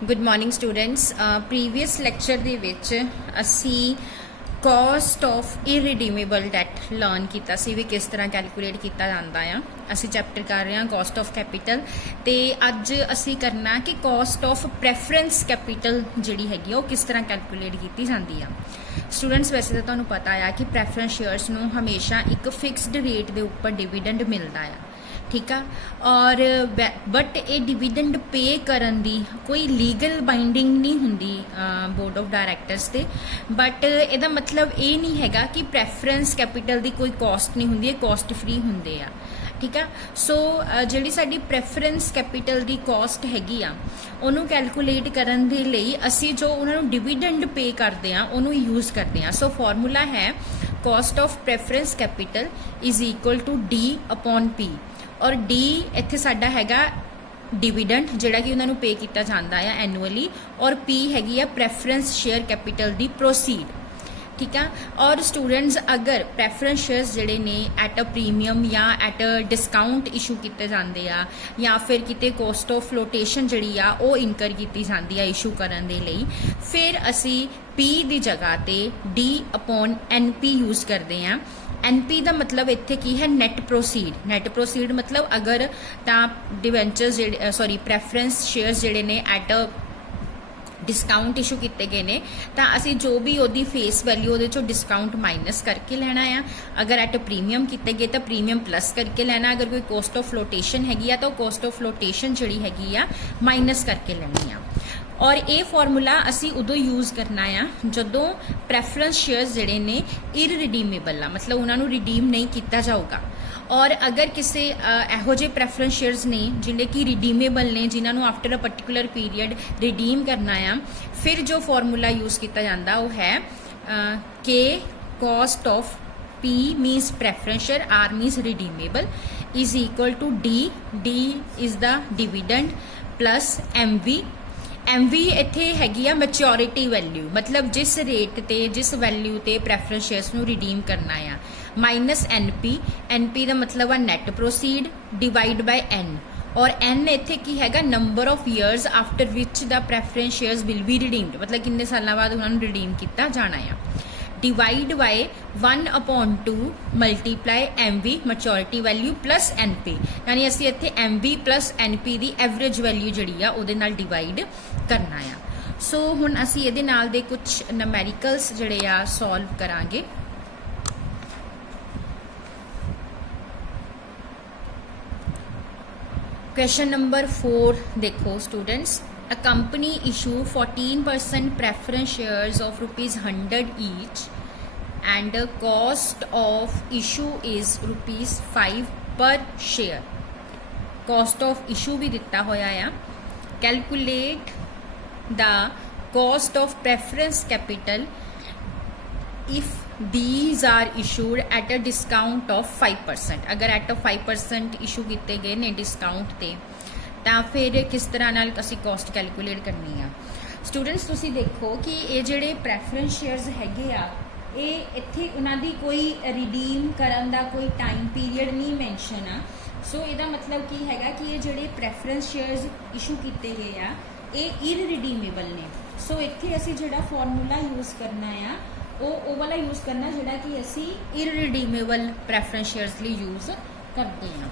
Good morning students. Previous lecture दे विच असी cost of irredeemable debt learn किया सी भी किस तरह कैलकुलेट किया जाता है। असी चैप्टर कर रहे हैं कॉस्ट ऑफ कैपिटल तो अज असी करना कि कॉस्ट ऑफ प्रैफरेंस कैपिटल जिहड़ी हैगी वो किस तरह कैलकुलेट की जाती है। स्टूडेंट्स वैसे तो तुहानूं पता है कि प्रैफरेंस शेयर्स नूं हमेशा एक फिक्सड रेट के उपर डिविडेंड मिलता है, ठीक है। और बट ये डिविडेंड पे करन दी कोई लीगल बाइंडिंग नहीं हुंदी बोर्ड ऑफ डायरैक्टर्स ते, बट ਇਹਦਾ मतलब ये नहीं हैगा कि प्रैफरेंस कैपिटल की कोई कॉस्ट नहीं हुंदी, कॉस्ट फ्री हुंदे आ, ठीक है। सो जिहड़ी साडी प्रैफरेंस कैपिटल की कॉस्ट हैगी आ उहनूं कैलकुलेट करन दे लई असी जो उन्होंने डिविडेंड पे करते हैं उन्होंने यूज़ करते हैं। सो फॉर्मूला है cost of preference capital is equal to D upon P, और डी इत्थे साडा हैगा डिविडेंड जिहड़ा कि उन्होंने पे किया जाता है एनुअली, और पी हैगी है प्रैफरेंस शेयर कैपिटल दी प्रोसीड, ठीक है। और स्टूडेंट्स अगर प्रैफरेंस शेयर्स जिहड़े ने एट अ प्रीमियम या एट अ डिस्काउंट इशू किए जाते हैं या फिर किते कॉस्ट ऑफ फ्लोटेशन जिहड़ी आ वो इनकर की जाती है इशू करन दे लई, फिर असी पी दी जगह ते D upon N P use करते हैं। एन पी का मतलब इत्थे की है नैट प्रोसीड। नैट प्रोसीड मतलब अगर डिवेंचर्स सॉरी प्रैफरेंस शेयर्स जिहड़े ने एट अ डिस्काउंट इशू किए गए हैं तो असी जो भी वो फेस वैल्यू वो डिस्काउंट माइनस करके लेना है। अगर एट प्रीमियम किए गए तो प्रीमियम प्लस करके लेना। अगर कोई कॉस्ट ऑफ फ्लोटेशन हैगी तो कॉस्ट ऑफ फ्लोटेशन जिहड़ी हैगी आ माइनस करके लेनी है। और ये फॉर्मूला असी उदों यूज़ करना है जदों प्रैफरेंस शेयर्स जिहड़े ने इररिडीमेबल आ, मतलब उन्होंने रिडीम नहीं किया जाऊगा। और अगर किसी एहो जे प्रैफरेंस शेयर्स ने जिहड़े कि रिडीमेबल ने जिन्होंने after a particular period redeem करना है, फिर जो फॉर्मूला यूज़ किया जाता वो है के cost of P minus preference share, R minus redeemable is equal to D, D is the dividend plus M V. M V इत्थे हैगी आ मैच्योरिटी वैल्यू, मतलब जिस रेट ते जिस वैल्यू ते प्रैफरेंस शेयर्स नूं रिडीम करना आ, माइनस एन पी का मतलब आ net proceed divide by N, और एन इत्थे की हैगा number of years after which the preference shares will be redeemed, मतलब किन्ने सालों बाद उन्होंने रिडीम किया जाना है, divide by 1/2 multiply M V maturity value plus N P, यानी असी इत्थे M V plus N P की एवरेज वैल्यू जिहड़ी आ उहदे नाल डिवाइड करना आ। सो हुण असी इहदे नाल दे कुछ नमैरिकल्स जिहड़े आ सॉल्व करांगे। क्वेश्चन नंबर 4 देखो students, a company issue 14% preference shares of ₹100 each and the cost of issue is ₹5 per share। cost of issue भी दिता होया है। calculate the cost of preference capital if these are issued at a discount of 5%। अगर at a 5% issue किए गए ने discount ते ਤਾਂ फिर किस तरह नाल असी कॉस्ट कैलकुलेट करनी आ। स्टूडेंट्स तुसी देखो कि ये जिहड़े प्रैफरेंस शेयर्स हैगे आ ये इत्थे उन्हां दी कोई रिडीम करन दा कोई टाइम पीरीयड नहीं मैंशन आ। सो इहदा मतलब की हैगा कि ये जिहड़े प्रैफरेंस शेयर्स इशू किए गए आ ये इररिडीमेबल ने। सो इत्थे असी जिहड़ा फॉर्मूला यूज़ करना आ वो वाला यूज़ करना जिहड़ा कि असी इररिडीमेबल प्रैफरेंस शेयर्स लई यूज़ करते हैं।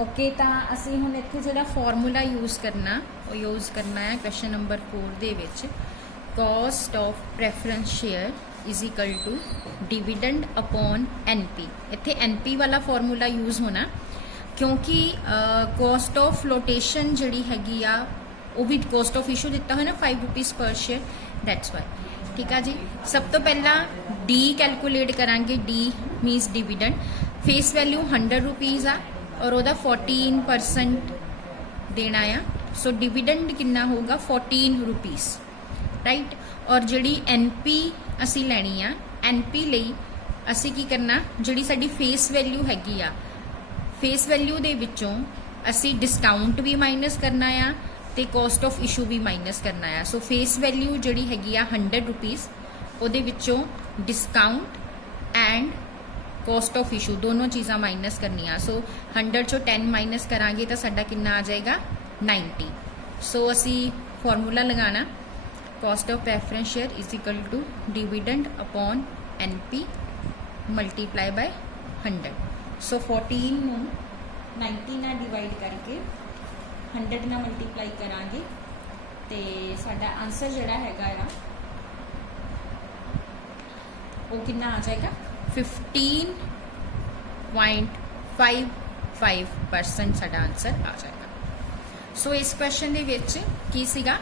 ओके तो असी हुण इत्थे जिहड़ा फॉर्मूला यूज़ करना वो यूज़ करना है क्वेश्चन नंबर 4 दे which cost of preference share is equal to dividend upon N P. इत्थे एन पी वाला फॉर्मूला यूज़ होना क्योंकि कॉस्ट ऑफ फ्लोटेशन जिहड़ी हैगी आ वो भी कॉस्ट ऑफ इशू दिता है ना ₹5 पर शेयर, दैट्स वाई, ठीक है जी। सब तो पहला डी कैलकुलेट करांगे, डी मीनस डिविडेंड, फेस वैल्यू ₹100 आ और वह 14% देना आ। सो डिविडेंड कितना होगा ₹14, राइट। और जिहड़ी एन पी असी लैनी आ, एन पी लई असी की करना जिहड़ी साडी फेस वैल्यू हैगी आ फेस वैल्यू दे विचों असी डिस्काउंट भी माइनस करना आ ते कॉस्ट ऑफ इशू भी माइनस करना आ। सो फेस वैल्यू जिहड़ी हैगी आ ₹100 ਉਹਦੇ ਵਿੱਚੋਂ discount and cost of issue दोनों चीज़ां माइनस करनियां। सो 100 चो 10 माइनस करांगे तो साडा कितना आ जाएगा 90। सो असी फॉर्मूला लगाना cost of preference share is equal to dividend upon NP multiply by 100। So 14 नूं 90 ना डिवाइड करके 100 ना मल्टीप्लाई करांगे तो साडा आंसर जिहड़ा हैगा आ वो कितना आ जाएगा 15.55% साडा आंसर आ जाएगा। सो इस क्वेश्चन दे विच की सीगा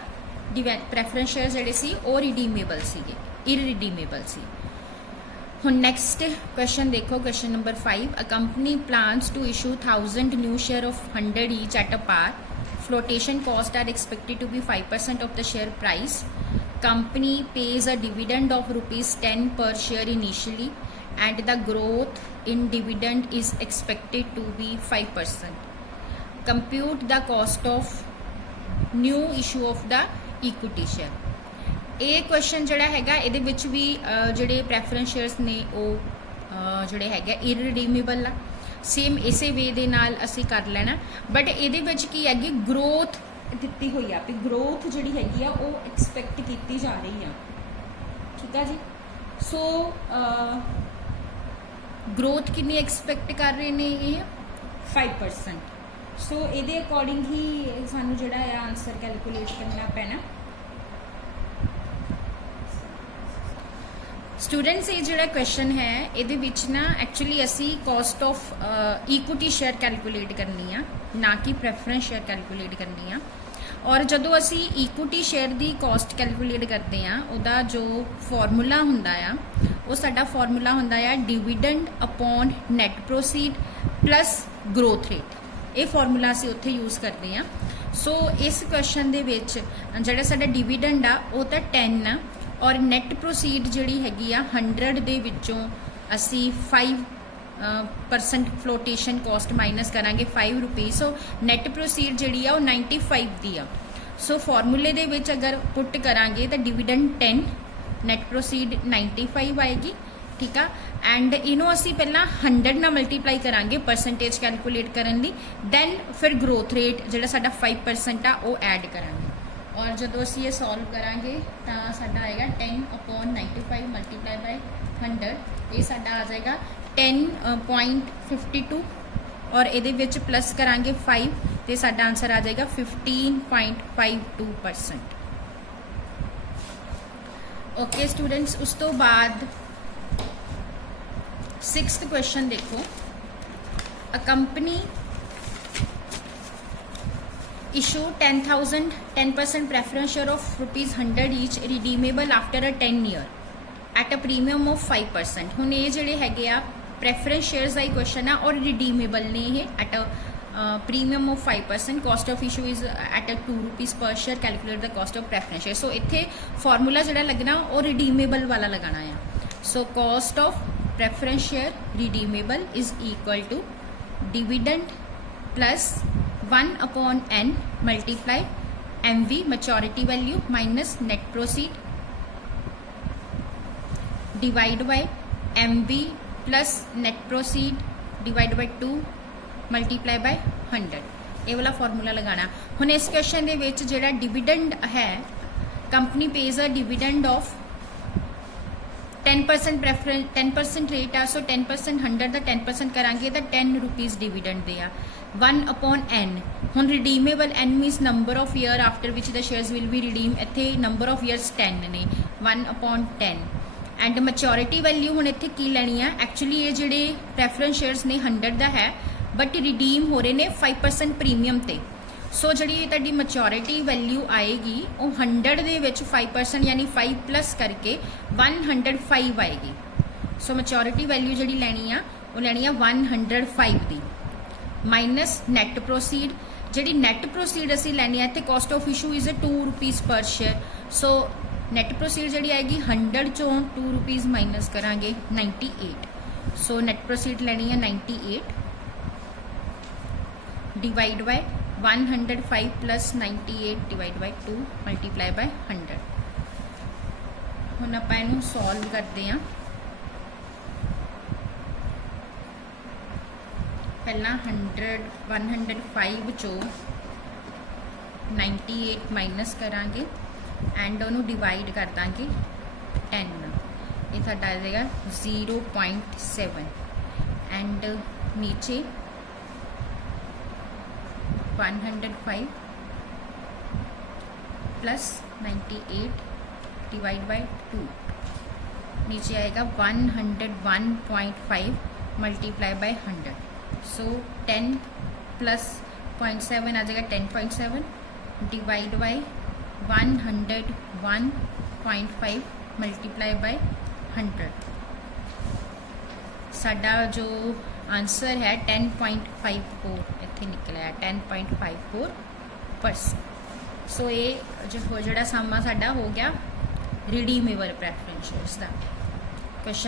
प्रेफरेंस शेयर जिहड़े सी वो रिडीमेबल सीगे, इररिडीमेबल सी। हुण नैक्सट क्वेश्चन देखो, question number 5। A company plans to issue 1000 new share of 100 each at a par. Flotation costs are expected to be 5% of the share price. Company pays a dividend of rupees 10 per share initially, and the growth in dividend is expected to be 5%. Compute the cost of new issue of the equity share. ये question जिहड़ा हैगा इहदे विच भी जिहड़े preference shares ने वो जिहड़े हैगे इररिडीमेबल आ। सेम इसे वे दे नाल असी कर लेना, बट इहदे विच की हैगी ग्रोथ दित्ती हुई आ भी ग्रोथ जिहड़ी हैगी आ वो एक्सपैक्ट कीती जा रही है। ठीक है जी। सो ग्रोथ कितनी एक्सपैक्ट कर रहे ने ये 5%। सो इहदे अकॉर्डिंग ही सानू जिहड़ा है आंसर कैलकुलेट करना पैना। स्टूडेंट्स ये जिहड़ा क्वेश्चन है इहदे विच ना एक्चुअली असी cost of equity share calculate करनी आ, ना कि प्रेफरेंस शेयर कैलकुलेट करनी आ। और जदों असी इक्विटी शेयर की कॉस्ट कैलकुलेट करते हैं उहदा जो फॉर्मूला हुंदा आ वो साडा फॉर्मूला हुंदा आ dividend upon net proceed plus growth rate. ये फॉर्मूला असी उत्थे यूज़ करते हैं। सो इस क्वेश्चन दे विच जिहड़ा साडा डिविडेंड आ वो तो 10 आ और नैट प्रोसीड जिहड़ी हैगी आ 100 दे विचों असी 5% फ्लोटेशन कॉस्ट माइनस करांगे 5 रुपीज़। सो नैट प्रोसीड जिहड़ी आ 95 दी आ। सो फॉर्मूले दे विच अगर पुट करांगे तो डिविडेंड 10 नैट प्रोसीड 95 आएगी। ठीक है। एंड इनू असी पहला 100 ना मल्टीप्लाई करांगे परसेंटेज कैलकुलेट करने लई, दैन फिर ग्रोथ रेट जिहड़ा साडा 5% आ वो ऐड करांगे। और जदों असी ये सॉल्व करांगे तो साडा आएगा 10/95 मल्टीप्लाई बाय 100। ये साडा आ जाएगा 10.52 और ये विच प्लस करांगे 5 तो साडा आंसर आ जाएगा 15.52%। ओके स्टूडेंट्स, उस तो बाद 6th क्वेश्चन देखो। A company issue 10% preference share of ₹100 each redeemable after a 10 year at a premium of 5%। हुण ये जिहड़े हैगे आ प्रेफरेंस शेयर्स का ही क्वेश्चन है और रिडीमेबल ने ये at a premium of 5%। Cost of issue is at a ₹2 per share. Calculate the cost of preference share. So इत्थे फॉर्मूला जिहड़ा लगना वो रिडीमेबल वाला लगाना है। So cost of preference share redeemable is equal to dividend plus 1/n multiply MV maturity value minus net proceed divide by MV plus net proceed divide by 2 multiply by 100। ये वाला formula लगाना। हुण इस question दे विच जिहड़ा dividend है company pays a dividend of 10% preference 10% rate आ। So 10% 100 का 10% करांगे तो 10 रुपीज़ डिविडेंड दे आ 1/n। हुण redeemable n मीनस number of year after which the shares will B redeem. इत्थे नंबर ऑफ ईयर्स 10 ने 1/10 एंड मैच्योरिटी वैल्यू हुण इत्थे की लैनी है। एक्चुअली ये जिहड़े प्रेफरेंस शेयर्स ने 100 का है बट रिडीम हो रहे ने 5% प्रीमियम ते। सो जिहड़ी तुहाडी मैच्योरिटी वैल्यू आएगी वो 100 दे विच 5% यानी 5 प्लस करके 105 आएगी। सो मैच्योरिटी वैल्यू जिहड़ी लैनी आ वो लैनी आ 105 दी माइनस नैट प्रोसीड। जिहड़ी नैट प्रोसीड असी लैनी है इत्थे cost of issue is ₹2 per share. So NAT proceed जिहड़ी आएगी 100 चों ₹2 माइनस करांगे 98। सो नैट प्रोसीड लैनी है 98 divide by 105 plus 98 divide by 2 multiply by 100। हुण आपां इहनूं सॉल्व करते हैं। पहला 105 चो 98 माइनस करांगे एंड उन्होंने डिवाइड कर देंगे 10, ये साडा आ जाएगा 0.7 एंड नीचे 105 प्लस 98 डिवाइड बाय 2, नीचे आएगा 101.5 मल्टीप्लाई बाय 100, सो 10 प्लस 0.7 आ जाएगा 10.7 डिवाइड बाय 101.5 मल्टीप्लाई बाय 100। साडा जो आंसर है 10.54 इत्थे निकलिया 10.54%। सो ये जो जोड़ा सामा साडा हो गया रिडीमेबल प्रेफरेंस शेयर्स का।